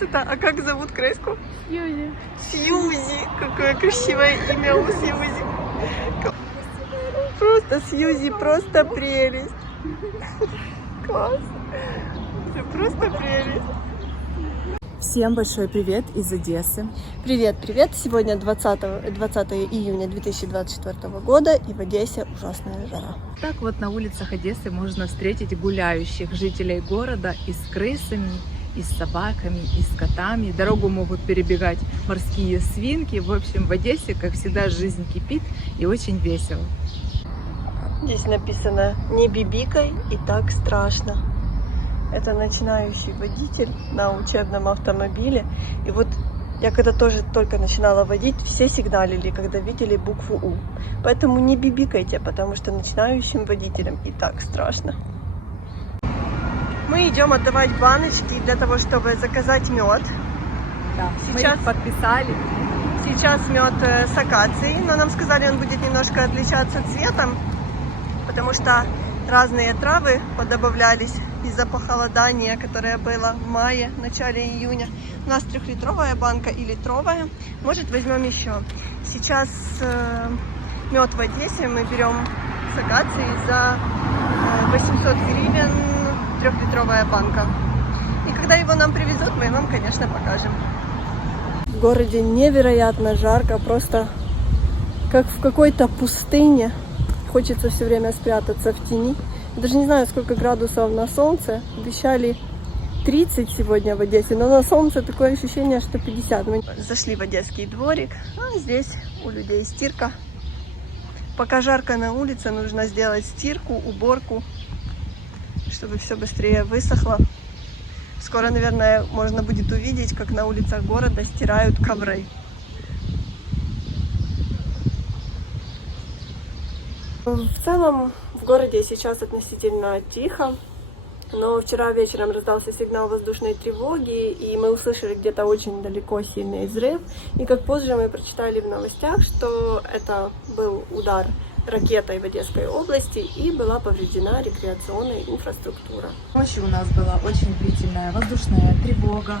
красота. А как зовут крыску? Сьюзи. Сьюзи. Какое красивое имя у Сьюзи. Просто Сьюзи, просто прелесть. Класс. Просто прелесть. Всем большой привет из Одессы. Привет, привет. Сегодня 20 июня 2024 года, и в Одессе ужасная жара. Так вот на улицах Одессы можно встретить гуляющих жителей города и с крысами, и с собаками, и с котами. Дорогу могут перебегать морские свинки. В общем, в Одессе, как всегда, жизнь кипит и очень весело. Здесь написано «Не бибикай, и так страшно». Это начинающий водитель на учебном автомобиле. И вот я когда тоже только начинала водить, все сигналили, когда видели букву «У». Поэтому не бибикайте, потому что начинающим водителям и так страшно. Мы идем отдавать баночки для того, чтобы заказать мед. Да, сейчас мы их подписали. Сейчас мед с акацией, но нам сказали, он будет немножко отличаться цветом, потому что разные травы подобавлялись из-за похолодания, которое было в мае, в начале июня. У нас 3-литровая банка и литровая. Может, возьмем еще. Сейчас мед в Одессе мы берем с акацией за 800 гривен 3-литровая банка. И когда его нам привезут, мы вам, конечно, покажем. В городе невероятно жарко, просто как в какой-то пустыне. Хочется все время спрятаться в тени. Даже не знаю, сколько градусов на солнце. Обещали 30 сегодня в Одессе, но на солнце такое ощущение, что 50. Мы зашли в Одесский дворик, а здесь у людей стирка. Пока жарко на улице, нужно сделать стирку, уборку, чтобы все быстрее высохло. Скоро, наверное, можно будет увидеть, как на улицах города стирают ковры. В целом в городе сейчас относительно тихо, но вчера вечером раздался сигнал воздушной тревоги, и мы услышали где-то очень далеко сильный взрыв. И как позже мы прочитали в новостях, что это был удар ракетой в Одесской области и была повреждена рекреационная инфраструктура. Ночью у нас была очень длительная воздушная тревога.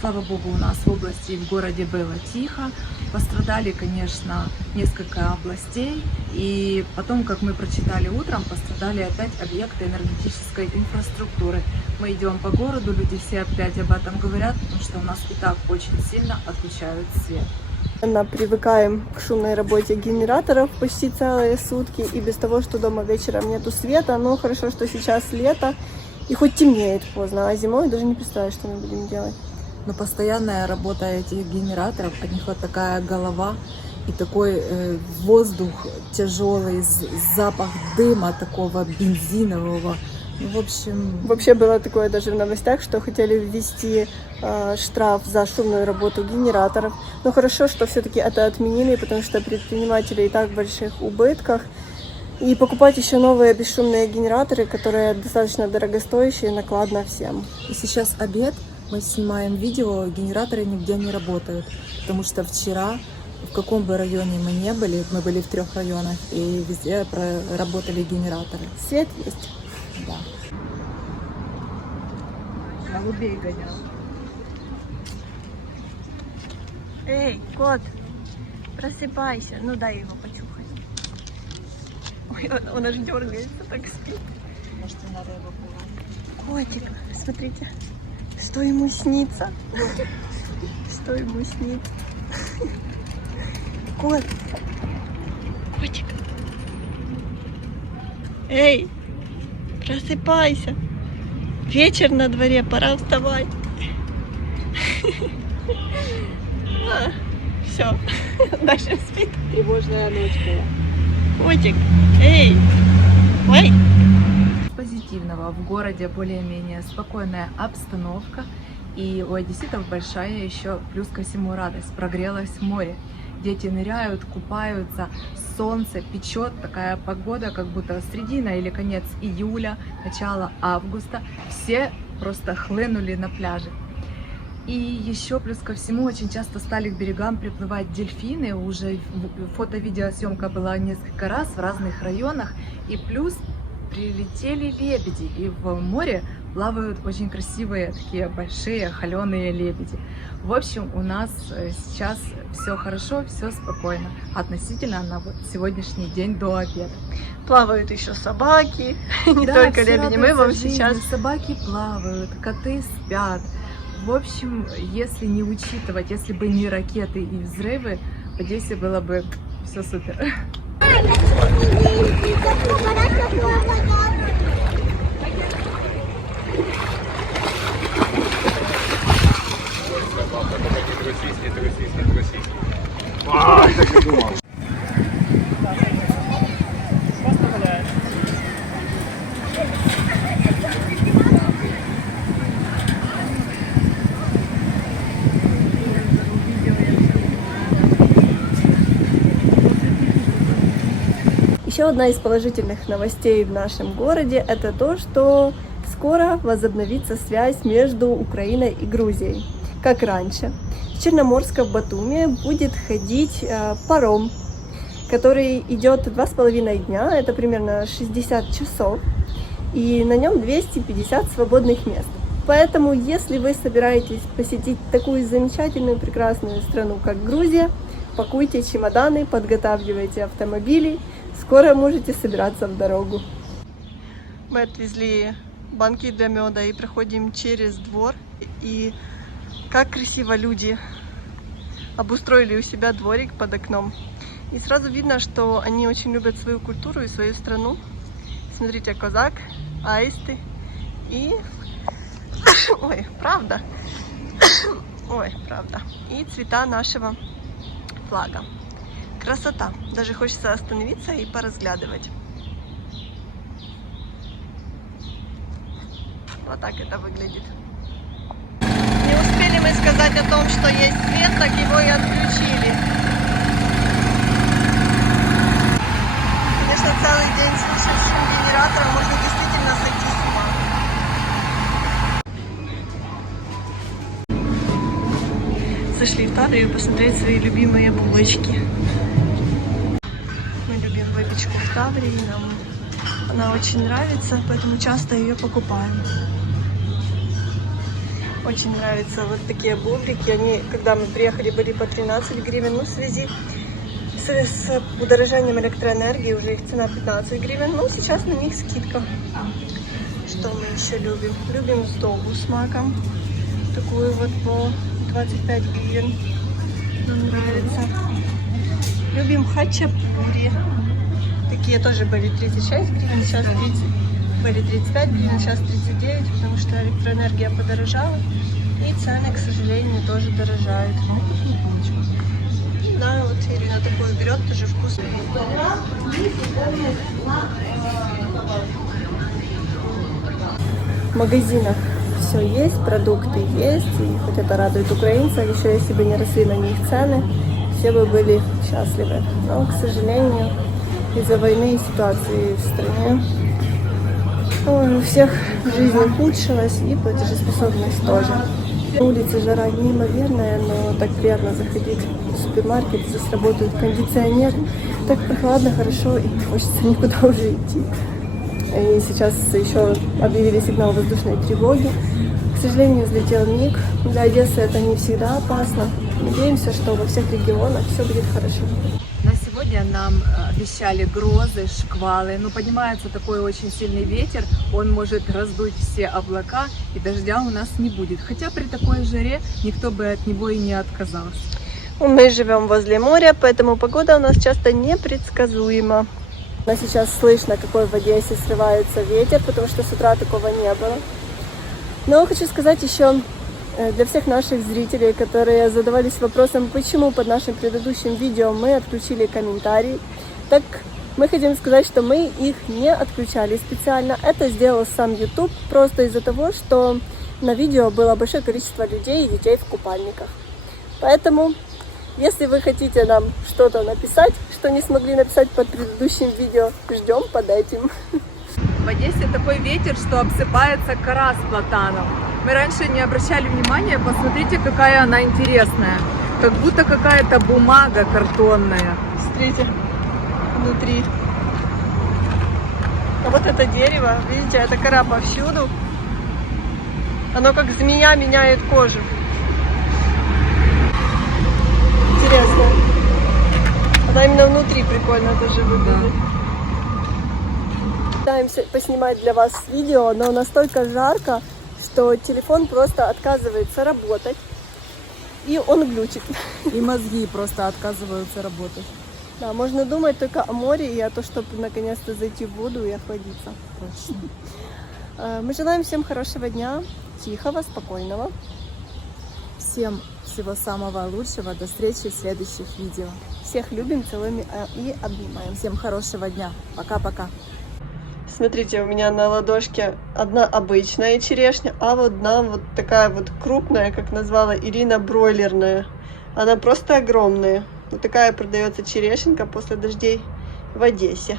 Слава богу, у нас в области и в городе было тихо. Пострадали, конечно, несколько областей. И потом, как мы прочитали утром, пострадали опять объекты энергетической инфраструктуры. Мы идем по городу, люди все опять об этом говорят, потому что у нас и так очень сильно отключают свет. Привыкаем к шумной работе генераторов почти целые сутки, и без того, что дома вечером нету света. Но хорошо, что сейчас лето, и хоть темнеет поздно, а зимой даже не представляю, что мы будем делать. Но постоянная работа этих генераторов, от них вот такая голова и такой воздух тяжелый, запах дыма такого бензинового. В общем... Вообще было такое даже в новостях, что хотели ввести штраф за шумную работу генераторов. Но хорошо, что все-таки это отменили, потому что предприниматели и так в больших убытках. И покупать еще новые бесшумные генераторы, которые достаточно дорогостоящие, накладно всем. И сейчас обед. Мы снимаем видео, генераторы нигде не работают, потому что вчера, в каком бы районе мы не были, мы были в 3 районах, и везде работали генераторы. Свет есть? Да. Голубей гонял. Эй, кот, просыпайся. Ну дай его почухать. Ой, он аж дергается, так спит. Может, не надо его пугать. Котик, смотрите. Что ему снится? Что ему снится? Кот. Котик. Эй, просыпайся. Вечер на дворе, пора вставать. Все, дальше спит. Тревожная ночь была. Котик, эй, ой. Позитивного в городе более-менее спокойная обстановка, и у одесситов большая еще плюс ко всему радость. Прогрелось море, дети ныряют, купаются, солнце печет, такая погода, как будто середина или конец июля, начало августа. Все просто хлынули на пляже. И еще плюс ко всему очень часто стали к берегам приплывать дельфины. Уже фото-видеосъемка была несколько раз в разных районах, и плюс прилетели лебеди, и в море плавают очень красивые такие большие холеные лебеди. В общем, у нас сейчас все хорошо, все спокойно относительно на вот сегодняшний день до обеда. Плавают еще собаки, не Да, только все лебеди. Мы радуются вам жизни, сейчас... собаки плавают, коты спят. В общем, если не учитывать, если бы не ракеты и взрывы, в Одессе было бы все супер. Ай, так не думал. Еще одна из положительных новостей в нашем городе – это то, что скоро возобновится связь между Украиной и Грузией, как раньше. С Черноморска в Батуми будет ходить паром, который идет 2,5 дня, это примерно 60 часов, и на нем 250 свободных мест. Поэтому, если вы собираетесь посетить такую замечательную, прекрасную страну, как Грузия, пакуйте чемоданы, подготавливайте автомобили, скоро можете собираться в дорогу. Мы отвезли банки для меда и проходим через двор. И как красиво люди обустроили у себя дворик под окном. И сразу видно, что они очень любят свою культуру и свою страну. Смотрите, козак, аисты и... Ой, правда. Ой, правда. И цвета нашего флага. Красота. Даже хочется остановиться и поразглядывать. Вот так это выглядит. Не успели мы сказать о том, что есть свет, так его и отключили. Конечно, целый день слушать шум генератора можно действительно сойти с ума. Зашли в Таврию посмотреть свои любимые булочки. Мы любим выпечку в Таврии, нам она очень нравится, поэтому часто ее покупаем. Очень нравятся вот такие бублики. Они, когда мы приехали, были по 13 гривен. Но в связи с удорожанием электроэнергии уже их цена 15 гривен. Но сейчас на них скидка. Что мы еще любим? Любим сдобу с маком. Такую вот по 25 гривен. Нам нравится. Любим хачапури. Такие тоже были 36 гривен, сейчас 30. Были 35 гривен, сейчас 39, потому что электроэнергия подорожала. И цены, к сожалению, тоже дорожают. Да, вот Ирина такую берет, тоже вкусно. В магазинах все есть, продукты есть, и хоть это радует украинцев, еще если бы не росли на них цены, все бы были счастливы. Но, к сожалению, из-за войны и ситуации в стране у всех жизнь ухудшилась и платежеспособность тоже. На улице жара неимоверная, но так приятно заходить в супермаркет, здесь работает кондиционер, так прохладно, хорошо и не хочется никуда уже идти. И сейчас еще объявили сигнал воздушной тревоги. К сожалению, взлетел МиГ. Для Одессы это не всегда опасно. Надеемся, что во всех регионах все будет хорошо. На сегодня нам обещали грозы, шквалы. Но поднимается такой очень сильный ветер, он может раздуть все облака, и дождя у нас не будет. Хотя при такой жаре никто бы от него и не отказался. Мы живем возле моря, поэтому погода у нас часто непредсказуема. Но сейчас слышно, какой в Одессе срывается ветер, потому что с утра такого не было. Но хочу сказать еще для всех наших зрителей, которые задавались вопросом, почему под нашим предыдущим видео мы отключили комментарии, так мы хотим сказать, что мы их не отключали специально. Это сделал сам YouTube просто из-за того, что на видео было большое количество людей и детей в купальниках. Поэтому, если вы хотите нам что-то написать, что не смогли написать под предыдущим видео, ждем под этим. В Одессе такой ветер, что обсыпается кора с платаном. Мы раньше не обращали внимания, посмотрите, какая она интересная. Как будто какая-то бумага картонная. Смотрите, внутри. А вот это дерево, видите, это кора повсюду. Оно как змея меняет кожу. Интересно. Она именно внутри прикольно даже выглядит. Пытаемся поснимать для вас видео, но настолько жарко, что телефон просто отказывается работать. И он глючит. И мозги просто отказываются работать. Да, можно думать только о море и о том, чтобы наконец-то зайти в воду и охладиться. Точно. Мы желаем всем хорошего дня, тихого, спокойного. Всем всего самого лучшего. До встречи в следующих видео. Всех любим, целуем и обнимаем. Всем хорошего дня. Пока-пока. Смотрите, у меня на ладошке одна обычная черешня, а вот одна вот такая вот крупная, как назвала Ирина, бройлерная. Она просто огромная. Вот такая продается черешенка после дождей в Одессе.